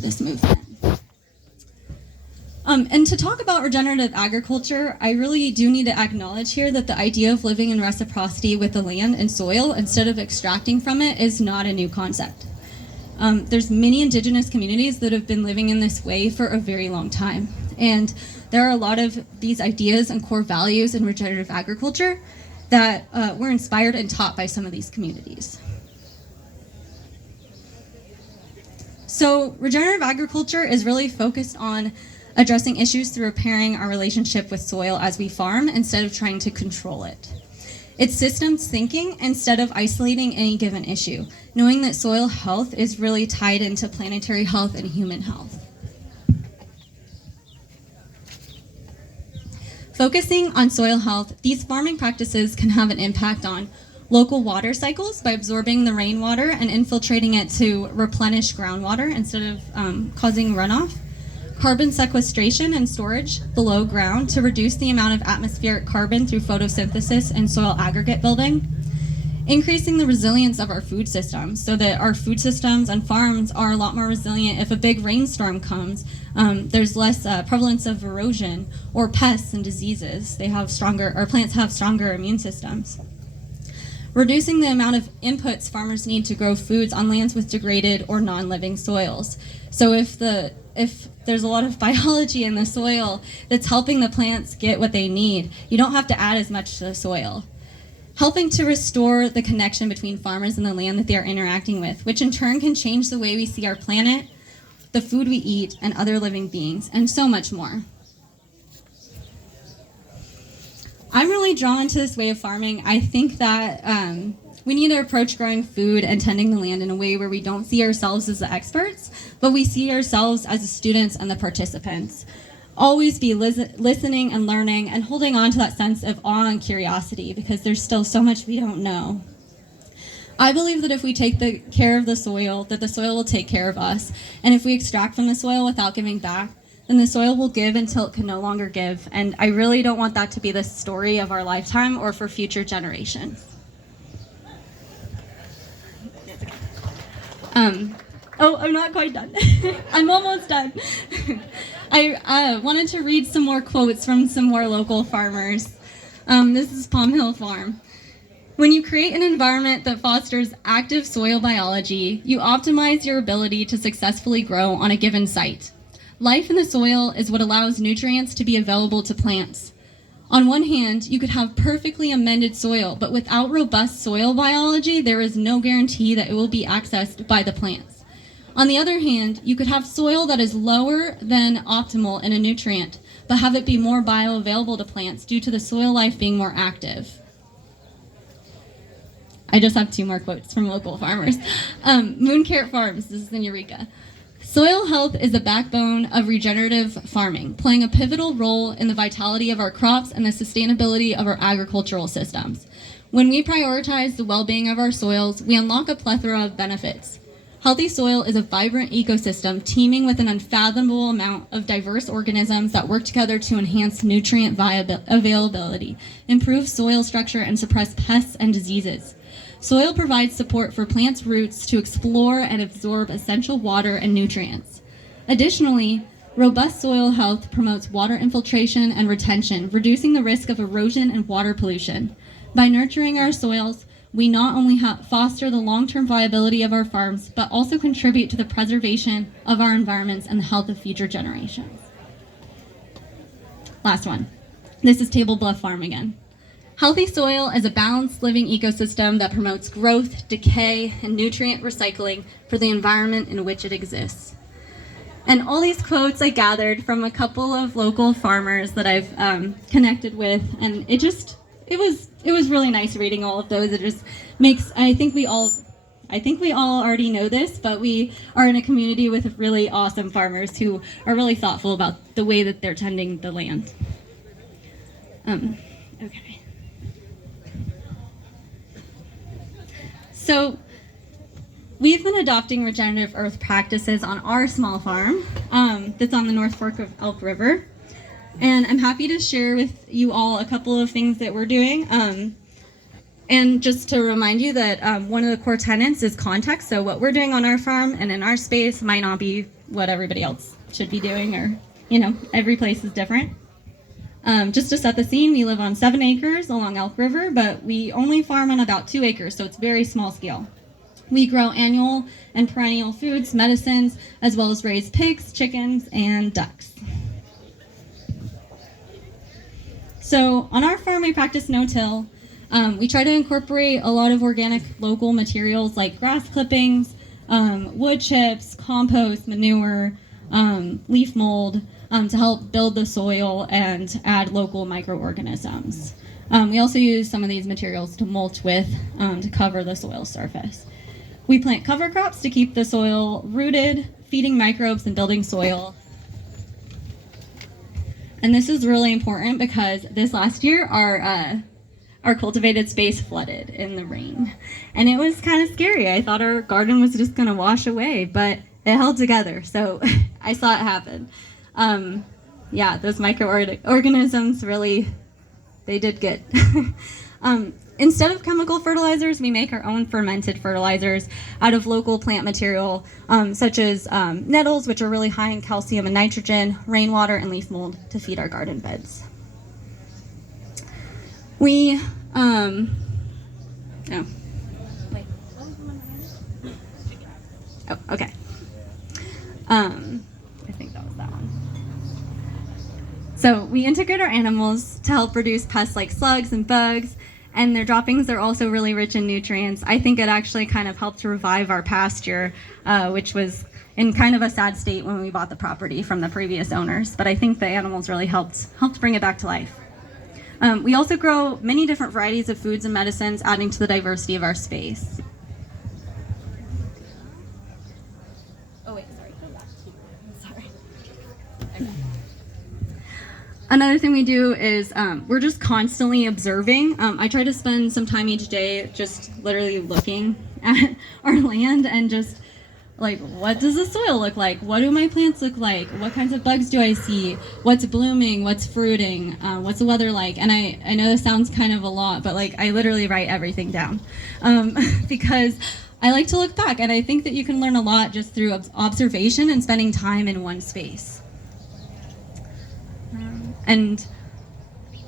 to this movement. And to talk about regenerative agriculture, I really do need to acknowledge here that the idea of living in reciprocity with the land and soil instead of extracting from it is not a new concept. There's many indigenous communities that have been living in this way for a very long time. And there are a lot of these ideas and core values in regenerative agriculture that were inspired and taught by some of these communities. So regenerative agriculture is really focused on addressing issues through repairing our relationship with soil as we farm instead of trying to control it. It's systems thinking instead of isolating any given issue, knowing that soil health is really tied into planetary health and human health. Focusing on soil health, these farming practices can have an impact on local water cycles by absorbing the rainwater and infiltrating it to replenish groundwater instead of causing runoff. Carbon sequestration and storage below ground to reduce the amount of atmospheric carbon through photosynthesis and soil aggregate building. Increasing the resilience of our food systems so that our food systems and farms are a lot more resilient if a big rainstorm comes. There's less prevalence of erosion or pests and diseases. Our plants have stronger immune systems. Reducing the amount of inputs farmers need to grow foods on lands with degraded or non-living soils. So if there's a lot of biology in the soil that's helping the plants get what they need, you don't have to add as much to the soil. Helping to restore the connection between farmers and the land that they are interacting with, which in turn can change the way we see our planet, the food we eat, and other living beings, and so much more. I'm really drawn to this way of farming. I think that we need to approach growing food and tending the land in a way where we don't see ourselves as the experts, but we see ourselves as the students and the participants. Always be listening and learning and holding on to that sense of awe and curiosity because there's still so much we don't know. I believe that if we take care of the soil, that the soil will take care of us. And if we extract from the soil without giving back, then the soil will give until it can no longer give. And I really don't want that to be the story of our lifetime or for future generations. I'm not quite done. I'm almost done. I wanted to read some more quotes from some more local farmers. This is Palm Hill Farm. When you create an environment that fosters active soil biology, you optimize your ability to successfully grow on a given site. Life in the soil is what allows nutrients to be available to plants. On one hand, you could have perfectly amended soil, but without robust soil biology, there is no guarantee that it will be accessed by the plants. On the other hand, you could have soil that is lower than optimal in a nutrient, but have it be more bioavailable to plants due to the soil life being more active. I just have two more quotes from local farmers. Moon Carrot Farms, this is in Eureka. Soil health is the backbone of regenerative farming, playing a pivotal role in the vitality of our crops and the sustainability of our agricultural systems. When we prioritize the well-being of our soils, we unlock a plethora of benefits. Healthy soil is a vibrant ecosystem teeming with an unfathomable amount of diverse organisms that work together to enhance nutrient availability, improve soil structure, and suppress pests and diseases. Soil provides support for plants' roots to explore and absorb essential water and nutrients. Additionally, robust soil health promotes water infiltration and retention, reducing the risk of erosion and water pollution. By nurturing our soils, we not only foster the long-term viability of our farms, but also contribute to the preservation of our environments and the health of future generations. Last one. This is Table Bluff Farm again. Healthy soil is a balanced living ecosystem that promotes growth, decay, and nutrient recycling for the environment in which it exists. And all these quotes I gathered from a couple of local farmers that I've connected with, and it was really nice reading all of those. It just makes, I think we all already know this, but we are in a community with really awesome farmers who are really thoughtful about the way that they're tending the land. Okay. So we've been adopting regenerative earth practices on our small farm that's on the North Fork of Elk River. And I'm happy to share with you all a couple of things that we're doing. And just to remind you that one of the core tenets is context. So what we're doing on our farm and in our space might not be what everybody else should be doing, or, every place is different. Just to set the scene, we live on 7 acres along Elk River, but we only farm on about 2 acres, so it's very small scale. We grow annual and perennial foods, medicines, as well as raise pigs, chickens, and ducks. So on our farm, we practice no-till. We try to incorporate a lot of organic local materials like grass clippings, wood chips, compost, manure, leaf mold, to help build the soil and add local microorganisms. We also use some of these materials to mulch with to cover the soil surface. We plant cover crops to keep the soil rooted, feeding microbes and building soil. And this is really important because this last year our cultivated space flooded in the rain. And it was kind of scary. I thought our garden was just gonna wash away, but it held together, so I saw it happen. Those microorganisms really, they did good. Instead of chemical fertilizers, we make our own fermented fertilizers out of local plant material, such as nettles, which are really high in calcium and nitrogen, rainwater, and leaf mold to feed our garden beds. We, okay. I think that was that one. So we integrate our animals to help reduce pests like slugs and bugs, and their droppings are also really rich in nutrients. I think it actually kind of helped to revive our pasture, which was in kind of a sad state when we bought the property from the previous owners, but I think the animals really helped bring it back to life. We also grow many different varieties of foods and medicines, adding to the diversity of our space. Oh wait, sorry, go back. Sorry. Okay. Another thing we do is we're just constantly observing. I try to spend some time each day just literally looking at our land and just like, what does the soil look like? What do my plants look like? What kinds of bugs do I see? What's blooming? What's fruiting? What's the weather like? And I know this sounds kind of a lot, but like I literally write everything down because I like to look back, and I think that you can learn a lot just through observation and spending time in one space. And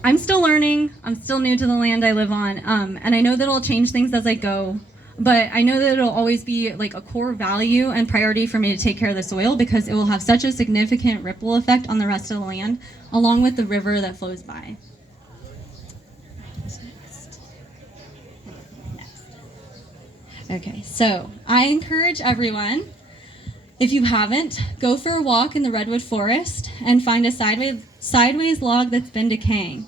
I'm still learning. I'm still new to the land I live on, and I know that I'll change things as I go. But I know that it'll always be like a core value and priority for me to take care of the soil because it will have such a significant ripple effect on the rest of the land, along with the river that flows by. Okay, so I encourage everyone, if you haven't, go for a walk in the redwood forest and find a sideways log that's been decaying.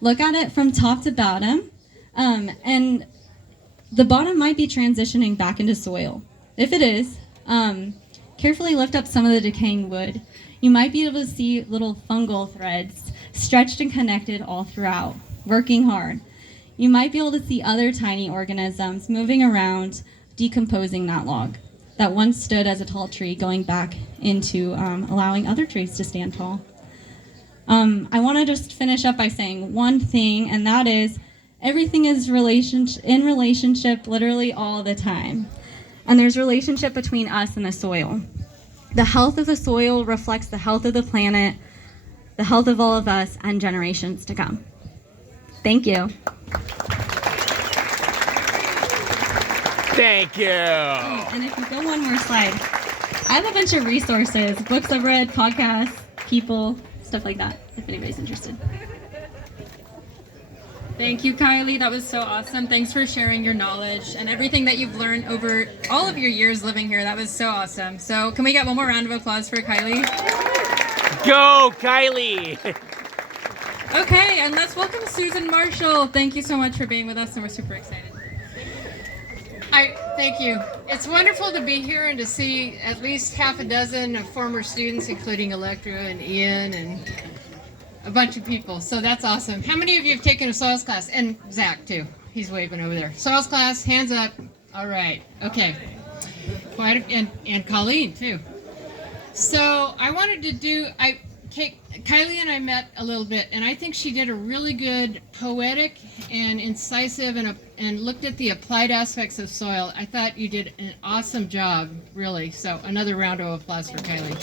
Look at it from top to bottom, and the bottom might be transitioning back into soil. If it is, carefully lift up some of the decaying wood. You might be able to see little fungal threads stretched and connected all throughout, working hard. You might be able to see other tiny organisms moving around, decomposing that log that once stood as a tall tree, going back into allowing other trees to stand tall. I want to just finish up by saying one thing, and that is everything is in relationship literally all the time. And there's relationship between us and the soil. The health of the soil reflects the health of the planet, the health of all of us, and generations to come. Thank you. Thank you. Oh, and if you go one more slide, I have a bunch of resources, books I've read, podcasts, people, stuff like that, if anybody's interested. Thank you, Kylie. That was so awesome. Thanks for sharing your knowledge and everything that you've learned over all of your years living here. That was so awesome. So can we get one more round of applause for Kylie? Go, Kylie. Okay, and let's welcome Susan Marshall. Thank you so much for being with us, and we're super excited. Thank you. It's wonderful to be here and to see at least half a dozen of former students, including Electra and Ian and a bunch of people. So that's awesome. How many of you have taken a soils class? And Zach, too. He's waving over there. Soils class, hands up. All right. Okay. And Colleen, too. So I wanted to Kylie and I met a little bit, and I think she did a really good poetic and incisive and looked at the applied aspects of soil. I thought you did an awesome job, really. So another round of applause for Kylie.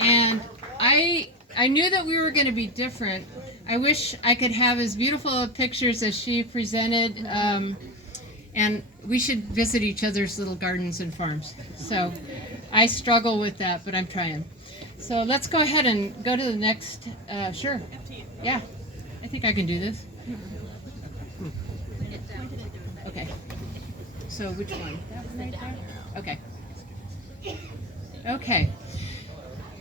And I knew that we were going to be different. I wish I could have as beautiful of pictures as she presented, and we should visit each other's little gardens and farms. So I struggle with that, but I'm trying. So let's go ahead and go to the next. Sure. Yeah, I think I can do this. Okay. So which one? That one right there? Okay. Okay.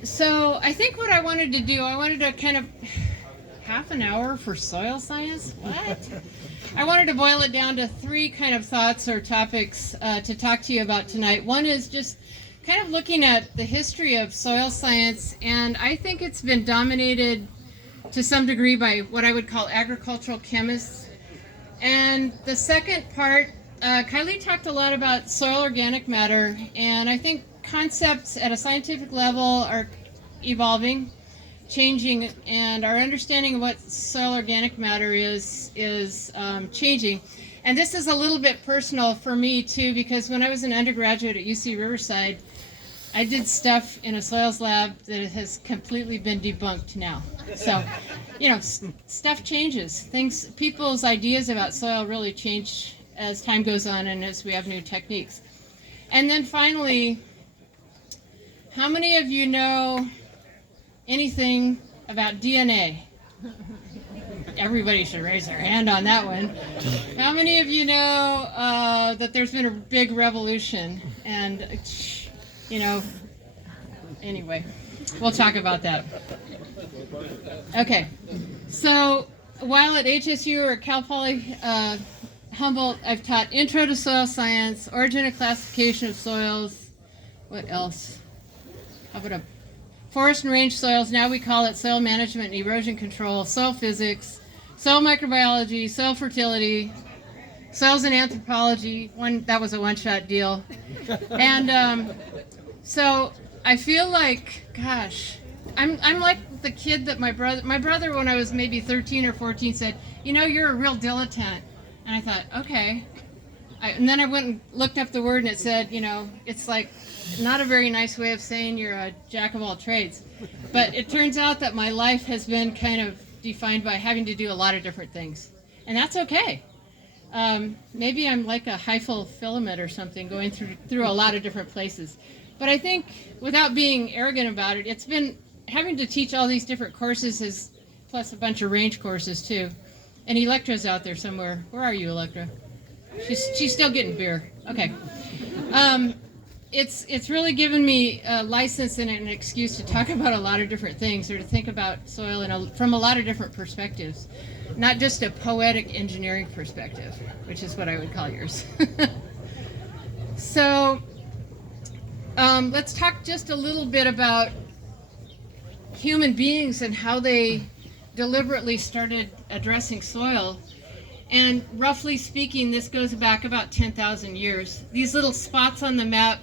So I think what I wanted to do, I wanted to kind of half an hour for soil science? What? I wanted to boil it down to 3 kind of thoughts or topics to talk to you about tonight. One is just kind of looking at the history of soil science, and I think it's been dominated to some degree by what I would call agricultural chemists. And the second part, Kylie talked a lot about soil organic matter, and I think concepts at a scientific level are evolving, changing, and our understanding of what soil organic matter is changing. And this is a little bit personal for me too, because when I was an undergraduate at UC Riverside, I did stuff in a soils lab that has completely been debunked now. So, you know, stuff changes. People's ideas about soil really change as time goes on and as we have new techniques. And then finally, how many of you know anything about DNA? Everybody should raise their hand on that one. How many of you know that there's been a big revolution? And, you know, anyway, we'll talk about that. Okay, so while at HSU or Cal Poly Humboldt, I've taught Intro to Soil Science, Origin and Classification of Soils. What else? How about forest and range soils? Now we call it soil management and erosion control, soil physics, soil microbiology, soil fertility, soils and anthropology. That was a one-shot deal. And so I feel like, gosh, I'm like the kid that my brother when I was maybe 13 or 14 said, you know, you're a real dilettante. And I thought, okay. And then I went and looked up the word, and it said, you know, it's like not a very nice way of saying you're a jack of all trades. But it turns out that my life has been kind of defined by having to do a lot of different things. And that's okay. Maybe I'm like a hyphal filament or something, going through a lot of different places. But I think, without being arrogant about it, it's been having to teach all these different courses, plus a bunch of range courses too. And Electra's out there somewhere. Where are you, Electra? She's still getting beer. Okay. It's really given me a license and an excuse to talk about a lot of different things, or to think about soil from a lot of different perspectives, not just a poetic engineering perspective, which is what I would call yours. So let's talk just a little bit about human beings and how they deliberately started addressing soil. And roughly speaking, this goes back about 10,000 years. These little spots on the map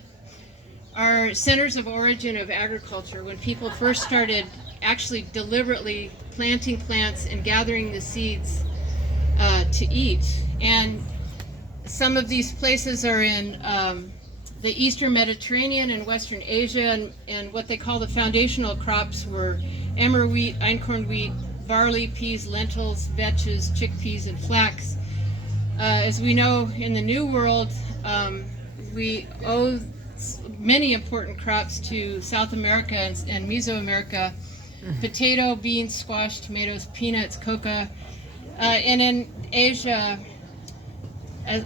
are centers of origin of agriculture, when people first started actually deliberately planting plants and gathering the seeds to eat. And some of these places are in the Eastern Mediterranean and Western Asia, and what they call the foundational crops were emmer wheat, einkorn wheat, barley, peas, lentils, vetches, chickpeas, and flax. As we know, in the New World, we owe many important crops to South America and Mesoamerica: potato, beans, squash, tomatoes, peanuts, coca. And in Asia,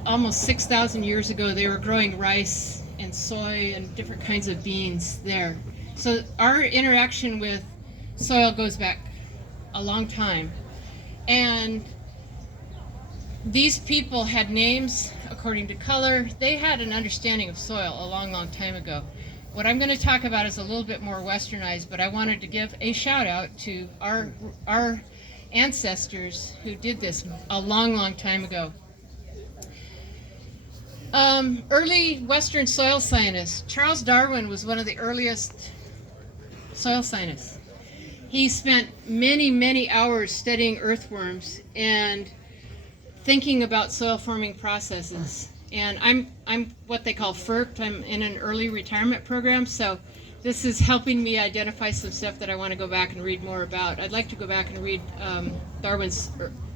almost 6,000 years ago, they were growing rice and soy and different kinds of beans there. So our interaction with soil goes back a long time. And these people had names according to color. They had an understanding of soil a long, long time ago. What I'm going to talk about is a little bit more westernized, but I wanted to give a shout out to our ancestors who did this a long, long time ago. Early Western soil scientists. Charles Darwin was one of the earliest soil scientists. He spent many, many hours studying earthworms and thinking about soil forming processes. And I'm what they call FERPed. I'm in an early retirement program, so this is helping me identify some stuff that I want to go back and read more about. I'd like to go back and read Darwin's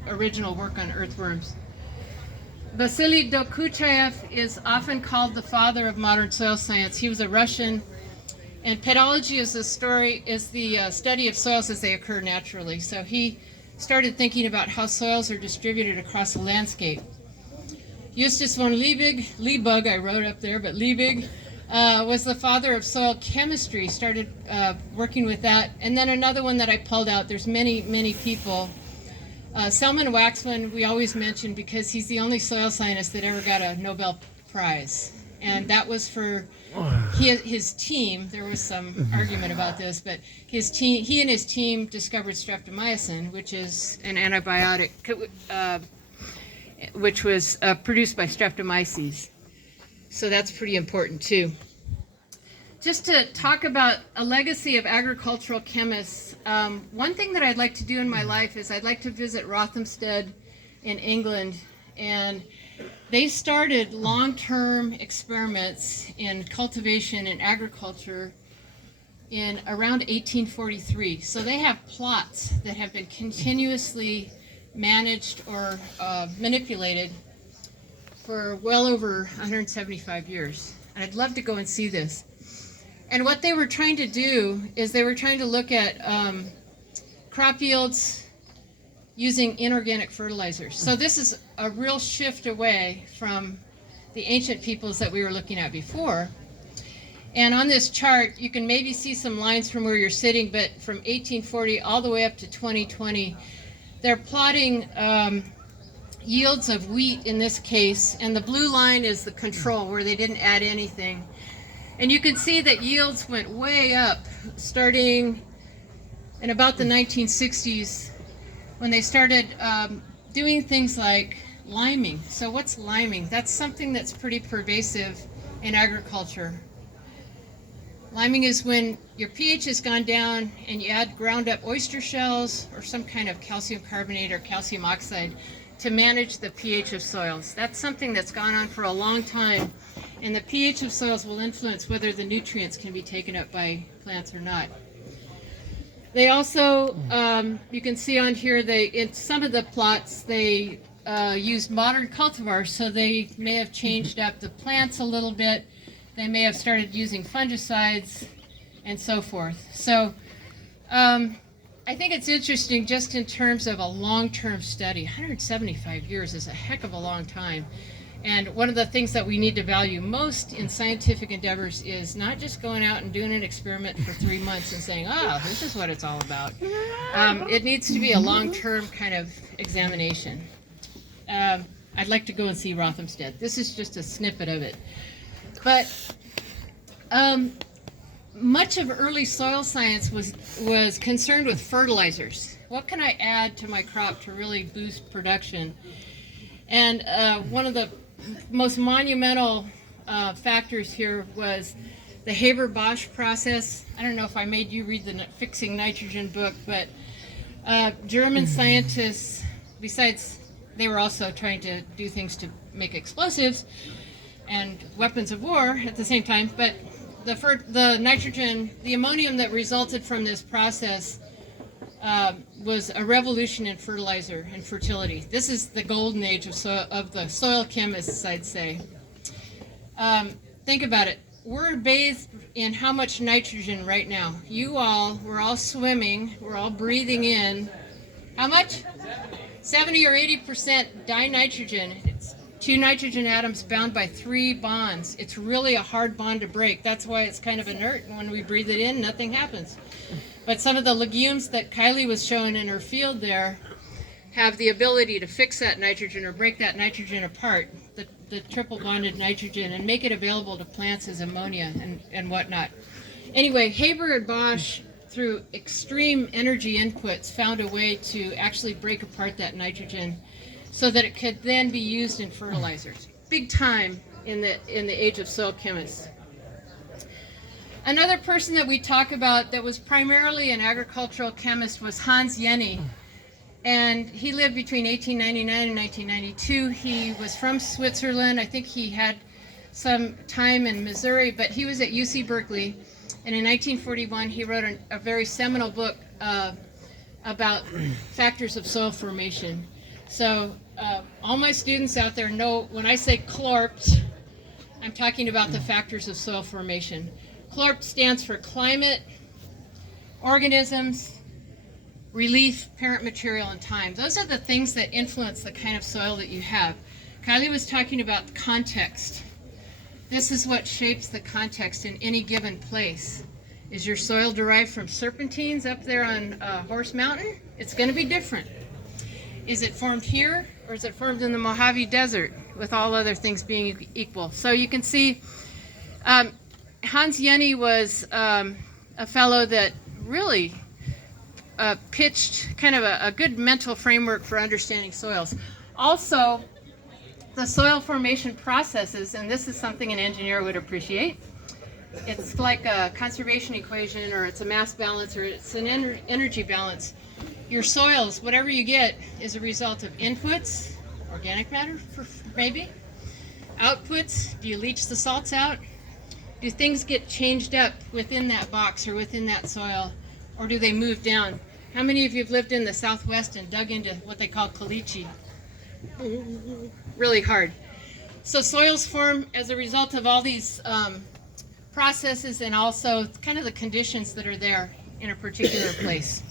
original work on earthworms. Vasily Dokuchayev is often called the father of modern soil science. He was a Russian, and pedology is the study of soils as they occur naturally. So he started thinking about how soils are distributed across the landscape. Justus von Liebig, I wrote up there, but Liebig was the father of soil chemistry, started working with that. And then another one that I pulled out, there's many, many people. Selman Waxman, we always mention because he's the only soil scientist that ever got a Nobel Prize. And that was for his team. There was some argument about this, but he and his team discovered streptomycin, which is an antibiotic, which was produced by streptomyces. So that's pretty important too. Just to talk about a legacy of agricultural chemists, one thing that I'd like to do in my life is I'd like to visit Rothamsted in England, and they started long-term experiments in cultivation and agriculture in around 1843. So they have plots that have been continuously managed or manipulated for well over 175 years. And I'd love to go and see this. And what they were trying to do is they were trying to look at crop yields using inorganic fertilizers. So this is a real shift away from the ancient peoples that we were looking at before. And on this chart, you can maybe see some lines from where you're sitting, but from 1840 all the way up to 2020, they're plotting yields of wheat in this case, and the blue line is the control where they didn't add anything. And you can see that yields went way up starting in about the 1960s when they started doing things like liming. So what's liming? That's something that's pretty pervasive in agriculture. Liming is when your pH has gone down and you add ground up oyster shells or some kind of calcium carbonate or calcium oxide to manage the pH of soils. That's something that's gone on for a long time, and the pH of soils will influence whether the nutrients can be taken up by plants or not. They also, you can see on here, in some of the plots, they used modern cultivars, so they may have changed up the plants a little bit. They may have started using fungicides and so forth. So I think it's interesting just in terms of a long-term study. 175 years is a heck of a long time. And one of the things that we need to value most in scientific endeavors is not just going out and doing an experiment for 3 months and saying, oh, this is what it's all about. It needs to be a long-term kind of examination. I'd like to go and see Rothamsted. This is just a snippet of it. But much of early soil science was concerned with fertilizers. What can I add to my crop to really boost production? And one of the most monumental factors here was the Haber-Bosch process. I don't know if I made you read the Fixing Nitrogen book, but German scientists, besides they were also trying to do things to make explosives and weapons of war at the same time, but the nitrogen, the ammonium that resulted from this process was a revolution in fertilizer and fertility. This is the golden age of the soil chemists, I'd say. Think about it. We're bathed in how much nitrogen right now? We're all swimming, we're all breathing in. How much? 70 or 80% dinitrogen. It's 2 nitrogen atoms bound by 3 bonds. It's really a hard bond to break. That's why it's kind of inert, and when we breathe it in, nothing happens. But some of the legumes that Kylie was showing in her field there have the ability to fix that nitrogen or break that nitrogen apart, the triple bonded nitrogen, and make it available to plants as ammonia and whatnot. Anyway, Haber and Bosch, through extreme energy inputs, found a way to actually break apart that nitrogen so that it could then be used in fertilizers. Big time in the age of soil chemists. Another person that we talk about that was primarily an agricultural chemist was Hans Jenny. And he lived between 1899 and 1992. He was from Switzerland. I think he had some time in Missouri, but he was at UC Berkeley. And in 1941, he wrote a very seminal book about factors of soil formation. So all my students out there know when I say CLORPT, I'm talking about the factors of soil formation. CLORPT stands for climate, organisms, relief, parent material, and time. Those are the things that influence the kind of soil that you have. Kylie was talking about context. This is what shapes the context in any given place. Is your soil derived from serpentines up there on Horse Mountain? It's going to be different. Is it formed here, or is it formed in the Mojave Desert, with all other things being equal? So you can see Hans Jenny was a fellow that really pitched kind of a good mental framework for understanding soils. Also, the soil formation processes, and this is something an engineer would appreciate. It's like a conservation equation, or it's a mass balance, or it's an energy balance. Your soils, whatever you get, is a result of inputs, organic matter maybe, outputs. Do you leach the salts out? Do things get changed up within that box or within that soil, or do they move down? How many of you have lived in the Southwest and dug into what they call caliche? Really hard. So soils form as a result of all these processes, and also kind of the conditions that are there in a particular place.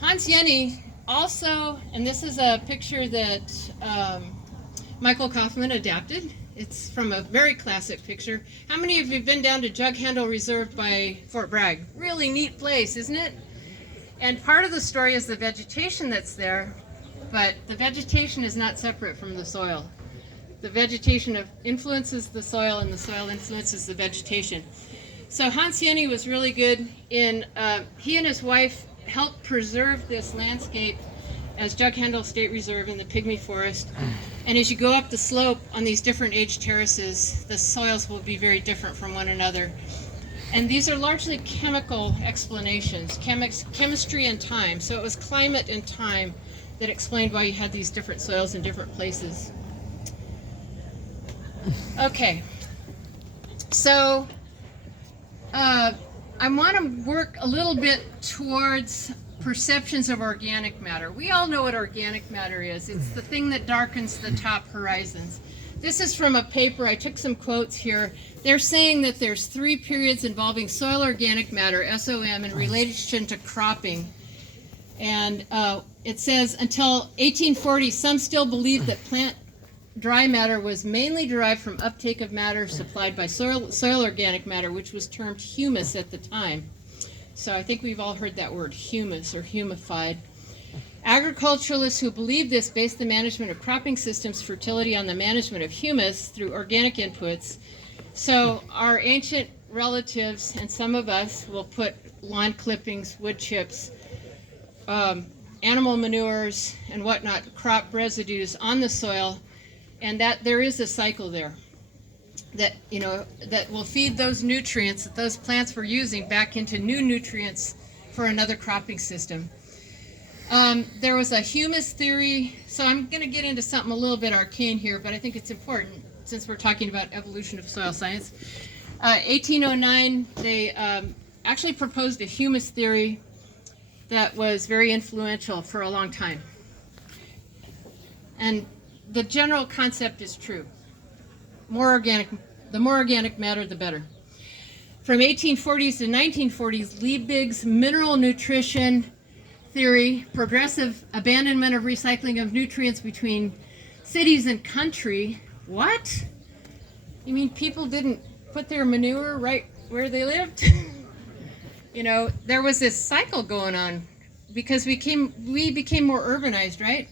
Hans Jenny also, and this is a picture that Michael Kaufman adapted. It's from a very classic picture. How many of you have been down to Jug Handle Reserve by Fort Bragg? Really neat place, isn't it? And part of the story is the vegetation that's there, but the vegetation is not separate from the soil. The vegetation influences the soil, and the soil influences the vegetation. So Hans Jenny was really good in, he and his wife helped preserve this landscape as Jug Handle State Reserve in the pygmy forest. And as you go up the slope on these different age terraces, the soils will be very different from one another. And these are largely chemical explanations, chemistry and time. So it was climate and time that explained why you had these different soils in different places. Okay, so I want to work a little bit towards perceptions of organic matter. We all know what organic matter is. It's the thing that darkens the top horizons. This is from a paper. I took some quotes here. They're saying that there's 3 periods involving soil organic matter, SOM, in relation to cropping. And it says, until 1840, some still believed that plant dry matter was mainly derived from uptake of matter supplied by soil organic matter, which was termed humus at the time. So I think we've all heard that word, humus or humified. Agriculturalists who believed this based the management of cropping systems fertility on the management of humus through organic inputs. So our ancient relatives, and some of us, will put lawn clippings, wood chips, animal manures, and whatnot, crop residues on the soil, and that there is a cycle there that, you know, that will feed those nutrients that those plants were using back into new nutrients for another cropping system. There was a humus theory, so I'm going to get into something a little bit arcane here, but I think it's important since we're talking about evolution of soil science. 1809, they actually proposed a humus theory that was very influential for a long time. And the general concept is true. The more organic matter, the better. From 1840s to 1940s, Liebig's mineral nutrition theory, progressive abandonment of recycling of nutrients between cities and country. What? You mean people didn't put their manure right where they lived? You know, there was this cycle going on because we became more urbanized, right?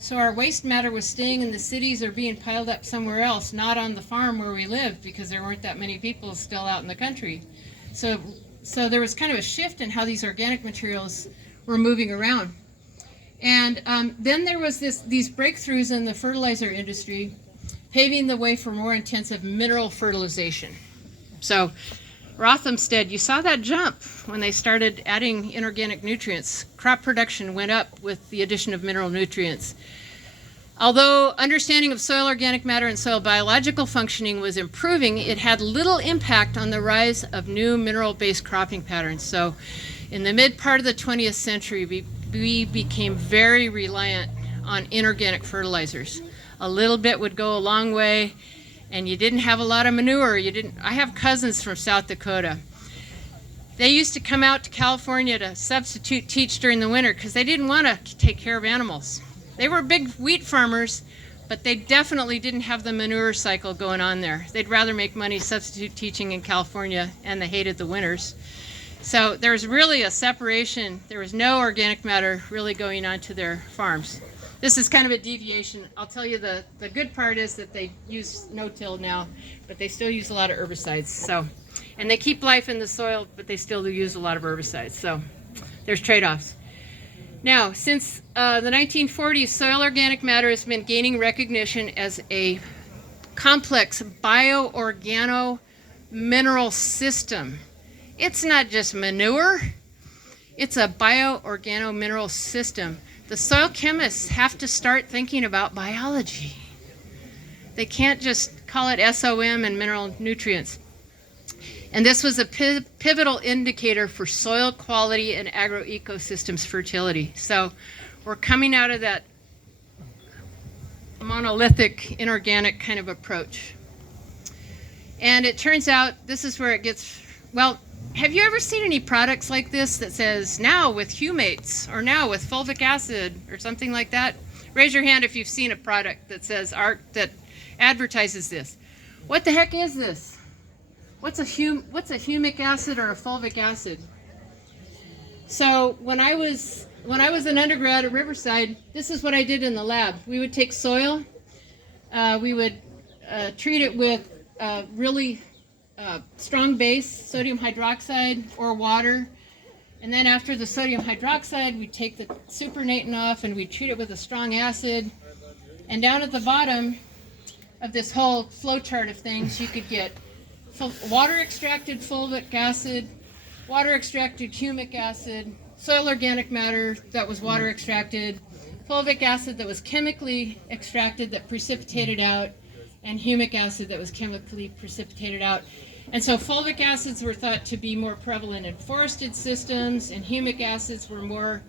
So our waste matter was staying in the cities or being piled up somewhere else, not on the farm where we lived, because there weren't that many people still out in the country. So there was kind of a shift in how these organic materials were moving around. And then there was these breakthroughs in the fertilizer industry paving the way for more intensive mineral fertilization. So Rothamsted, you saw that jump when they started adding inorganic nutrients. Crop production went up with the addition of mineral nutrients. Although understanding of soil organic matter and soil biological functioning was improving, it had little impact on the rise of new mineral-based cropping patterns. So in the mid part of the 20th century, we became very reliant on inorganic fertilizers. A little bit would go a long way, and you didn't have a lot of manure. I have cousins from South Dakota. They used to come out to California to substitute teach during the winter because they didn't want to take care of animals. They were big wheat farmers, but they definitely didn't have the manure cycle going on there. They'd rather make money substitute teaching in California, and they hated the winters. So there was really a separation. There was no organic matter really going on to their farms. This is kind of a deviation. I'll tell you the good part is that they use no-till now, but they still use a lot of herbicides. So, and they keep life in the soil, but they still do use a lot of herbicides. So there's trade-offs. Now, since the 1940s, soil organic matter has been gaining recognition as a complex bio-organo-mineral system. It's not just manure, it's a bio-organo-mineral system. The soil chemists have to start thinking about biology. They can't just call it SOM and mineral nutrients. And this was a pivotal indicator for soil quality and agroecosystems fertility. So we're coming out of that monolithic inorganic kind of approach. And it turns out this is where it gets, well, have you ever seen any products like this that says now with humates or now with fulvic acid or something like that? Raise your hand if you've seen a product that says that advertises this. What the heck is this? What's a humic acid or a fulvic acid? So when I was an undergrad at Riverside, this is what I did in the lab. We would take soil, we would treat it with really strong base, sodium hydroxide or water, and then after the sodium hydroxide, we'd take the supernatant off and we'd treat it with a strong acid. And down at the bottom of this whole flow chart of things, you could get water extracted fulvic acid, water extracted humic acid, soil organic matter that was water extracted, fulvic acid that was chemically extracted that precipitated out, and humic acid that was chemically precipitated out. And so fulvic acids were thought to be more prevalent in forested systems, and humic acids were more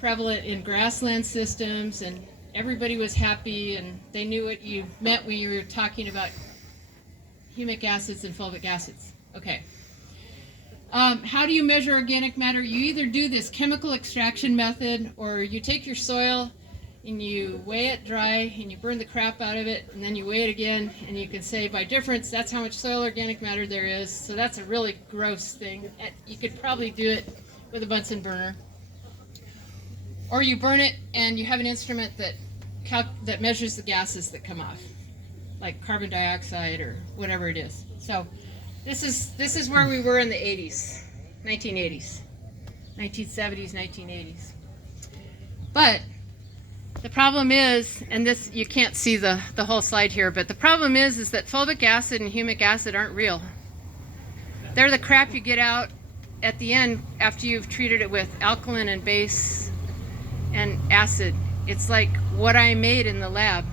prevalent in grassland systems, and everybody was happy, and they knew what you meant when you were talking about humic acids and fulvic acids. Okay. How do you measure organic matter? You either do this chemical extraction method, or you take your soil and you weigh it dry and you burn the crap out of it, and then you weigh it again, and you can say by difference that's how much soil organic matter there is. So that's a really gross thing. You could probably do it with a Bunsen burner. Or you burn it and you have an instrument that measures the gases that come off, like carbon dioxide or whatever it is. So this is where we were in the 80s, 1980s, 1970s, 1980s. But the problem is, and this, you can't see the whole slide here, but the problem is that fulvic acid and humic acid aren't real. They're the crap you get out at the end after you've treated it with alkaline and base and acid. It's like what I made in the lab.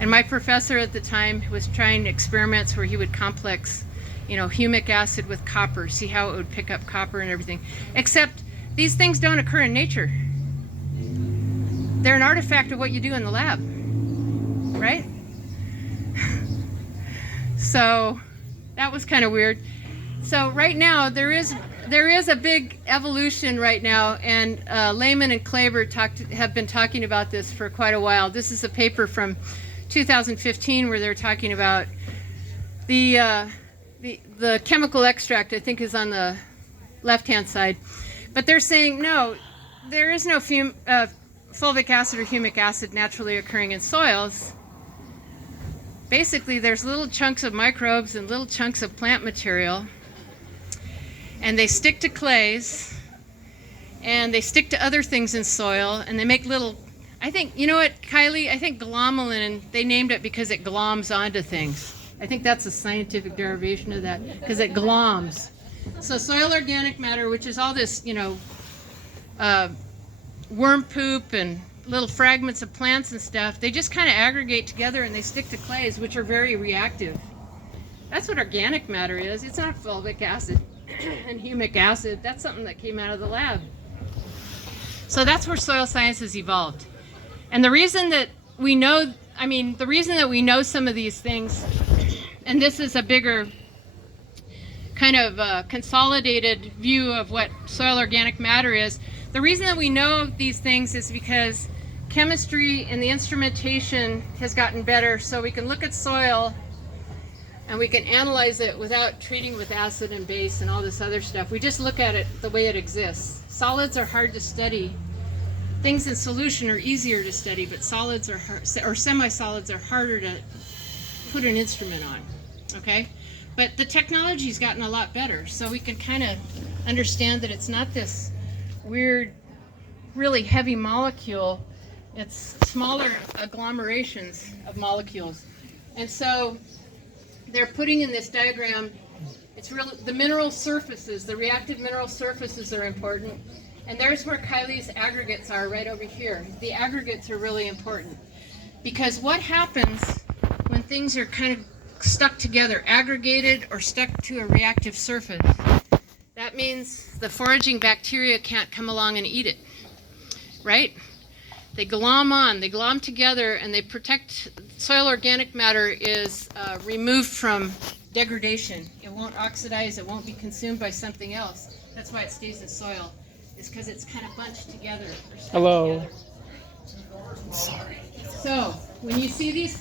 And my professor at the time was trying experiments where he would complex, humic acid with copper, see how it would pick up copper and everything. Except these things don't occur in nature. They're an artifact of what you do in the lab, right? So that was kind of weird. So right now there is a big evolution right now, and Lehman and Klaber have been talking about this for quite a while. This is a paper from 2015 where they're talking about the chemical extract, I think, is on the left-hand side. But they're saying, no, there is no fulvic acid or humic acid naturally occurring in soils. Basically, there's little chunks of microbes and little chunks of plant material, and they stick to clays, and they stick to other things in soil, and they make little I think, you know what, Kylie? I think glomalin, they named it because it gloms onto things. I think that's a scientific derivation of that, because it gloms. So soil organic matter, which is all this, worm poop and little fragments of plants and stuff, they just kind of aggregate together and they stick to clays, which are very reactive. That's what organic matter is. It's not fulvic acid and humic acid. That's something that came out of the lab. So that's where soil science has evolved. And the reason that we know, the reason that we know some of these things, and this is a bigger kind of consolidated view of what soil organic matter is, the reason that we know these things is because chemistry and the instrumentation has gotten better, so we can look at soil and we can analyze it without treating with acid and base and all this other stuff. We just look at it the way it exists. Solids are hard to study. Things in solution are easier to study, but solids are hard, or semi-solids are harder to put an instrument on, okay? But the technology's gotten a lot better, so we can kind of understand that it's not this weird, really heavy molecule. It's smaller agglomerations of molecules. And so they're putting in this diagram, it's really the mineral surfaces, the reactive mineral surfaces are important. And there's where Kylie's aggregates are, right over here. The aggregates are really important, because what happens when things are kind of stuck together, aggregated or stuck to a reactive surface? That means the foraging bacteria can't come along and eat it, right? They glom together, and they protect. Soil organic matter is removed from degradation. It won't oxidize, it won't be consumed by something else. That's why it stays in soil, is because it's kind of bunched together. Or stuck Hello. together. Sorry. So when you see these